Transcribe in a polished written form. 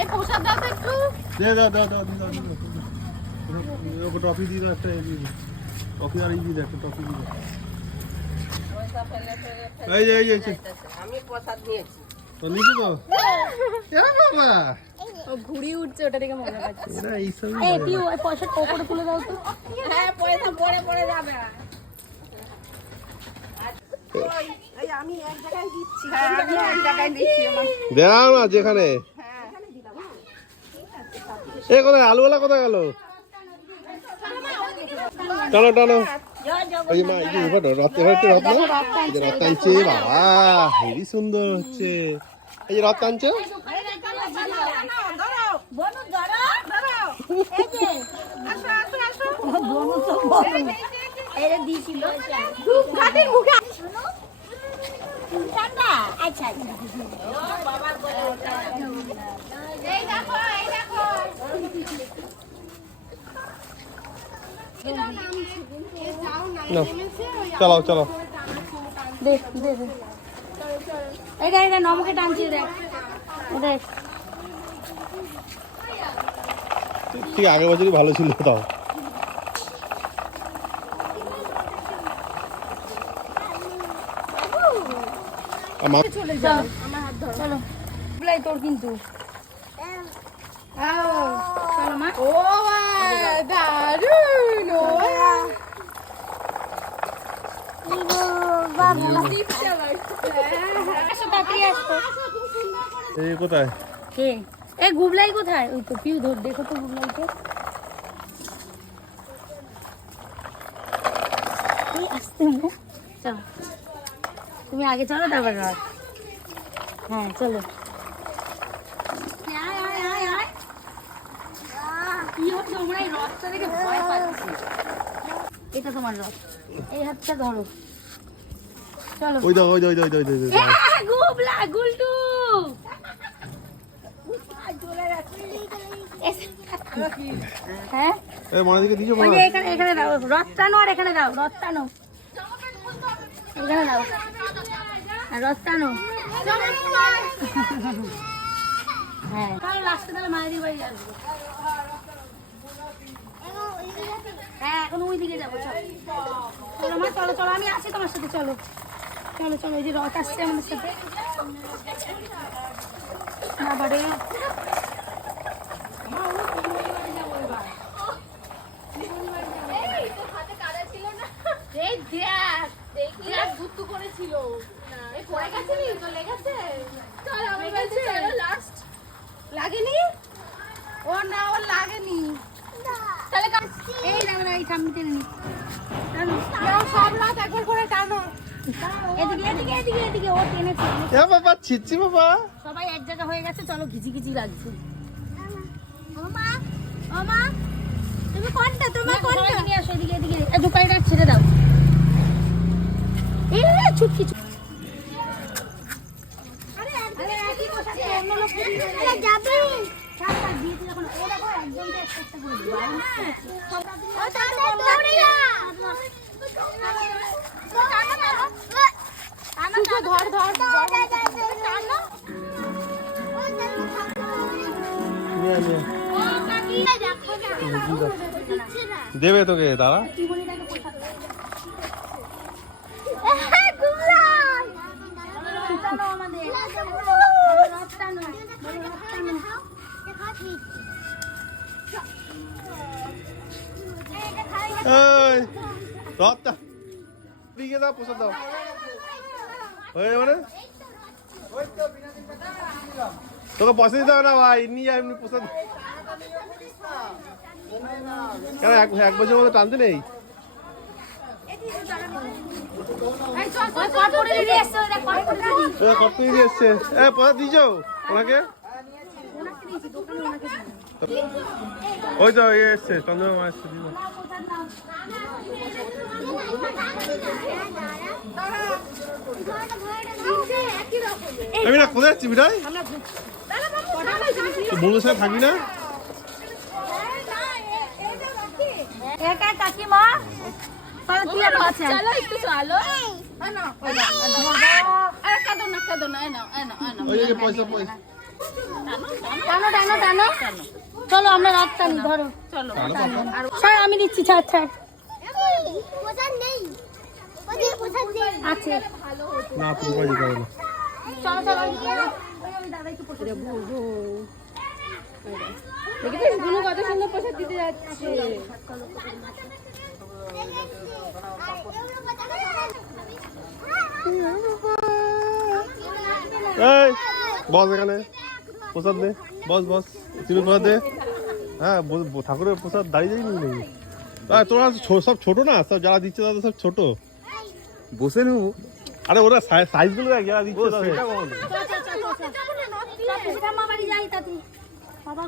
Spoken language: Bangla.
এই প্রসাদ দাও তো একটু। দাও টফি দিয়ে দাও, একটা টফি আর এই দিয়ে দাও, একটা টফি দিয়ে দাও। আমি প্রসাদ নিয়েছি। তো নিচে তো বাবা ও ঘুড়ি উঠছে, ওটা দেখে মজা পাচ্ছে। এরা এইসব এই পিউ ওই পয়সাটা ওপরে তুলে দাও তো। হ্যাঁ, পয়সা পড়ে যাবে। এই আমি এক জায়গায় দিচ্ছি। হ্যাঁ, আমি এক জায়গায় দিচ্ছি। দাও না যেখানে। এ কোথায় আলুওয়ালা কোথায় গেল? টানো টানো। এই মা এই যে রথ টানছে বাবা, হেবি সুন্দর হচ্ছে। এই যে রথ টানছে। চলো চলো, দেখ দে দে, এইটা এইটা নমকে টানছি, দেখ দেখ। ঠিক আগের বছরই ভালো ছিল তাও। চলে যাও, আমার হাত ধরো, চলো। বলাই তোর কিন্তু চলো মা। ও দারুণ! এই কোথায়? কে এ গুবলাই কোথায়? ওই তো পিউ ধর, দেখো তো গুবলাইকে। এই আসতে না, চলো তুমি আগে চলো, তারপর রথ। হ্যাঁ চলো। কি হচ্ছে, তোমরা এই রথটা দেখে ভয় পাচ্ছি। এটা তোমার রথ, এই হাতটা ধরো, চলো। ওই দাও ওই দাও ওই দাও ওই দাও ওই দাও। গুবলা গুলটু হ্যাঁ, এই মনে দিকে দিছো ওই মা। যে এখানে এখানে দাও, রথ টানো, আর এখানে দাও, রথ টানো, এখানে দাও, আর রথ টানো। হ্যাঁ চলো লাস্টে তাহলে মায়ের বাড়ি আসবো। হ্যাঁ এখন ওই দিকে যাবো, চলো চলো মা, চলো চলো, আমি আছি তোমার সাথে, চলো চলো চলো। এই যে রথ আসছে আমাদের সাথে, বাবারে লাগেনি? ও না, ওর লাগেনি। এই দেখো না, এই সামনে টেনে নি, টানো। সব রাত একবার করে টানো। এদিকে এদিকে এদিকে এদিকে, ও টেনেছে। এ বাবা ছিচ্ছি বাবা। সবাই এক জায়গা হয়ে গেছে, চলো, ঘিচি ঘিচি লাগছে। ওমা ওমা, তুমি কোনটা, তোমার কোনটা? নিয়ে আসো এদিকে এদিকে, এই দোকানটা ছেড়ে দাও। এই ছুটকি আরে একই কথা, অন্য লোক আরে যাবে। ছাড়া দিয়ে দিলে এখন ও দেখো একজনটা একটা করে দিবা। ও তাহলে দৌড়ে যা। ধর ধর টানো। নিয়ে নিয়ে দেবে তোকে দাদা। রথটা দিকে দাও, প্রসাদ দাও, হয়ে যাবে না? তোকে পয়সা দিতে হবে না ভাই, নিয়ে এমনি প্রসাদ। কেন এক বছর মতো টানতে নেই? কত দিয়ে এসছে? পয়সা দিয়েছ ওনাকে? ওই তো ইয়ে এসছে, চন্দ্রমা এসছে। আমি না কোথায় যাচ্ছি বিটাই? বন্ধুর সাথে থাকবি না? কাকিমা চলো একটু চলো। ওই যে পয়সা পয়সা টানো টানো টানো চলো আমরা রাত টানি ধরো চলো স্যার আমি দিচ্ছি ছাড় ছাড় আছে না পুরো কাজ করে না চলো চলো দেখেছিস গুনু কত সুন্দর প্রসাদ দিতে যাচ্ছে। এই বস এখানে প্রসাদ দে বস বস চিনি প্রসাদ দে হ্যাঁ ঠাকুরের প্রসাদ দাঁড়িয়ে যায়নি নাকি তোরা সব ছোট না সব যারা দিচ্ছে তাদের সব ছোট বসে নেবো আরে ওরা সাইজ গুলো যারা দিচ্ছে সেটা বলো মামা বাড়ি যাই তাতে বাবা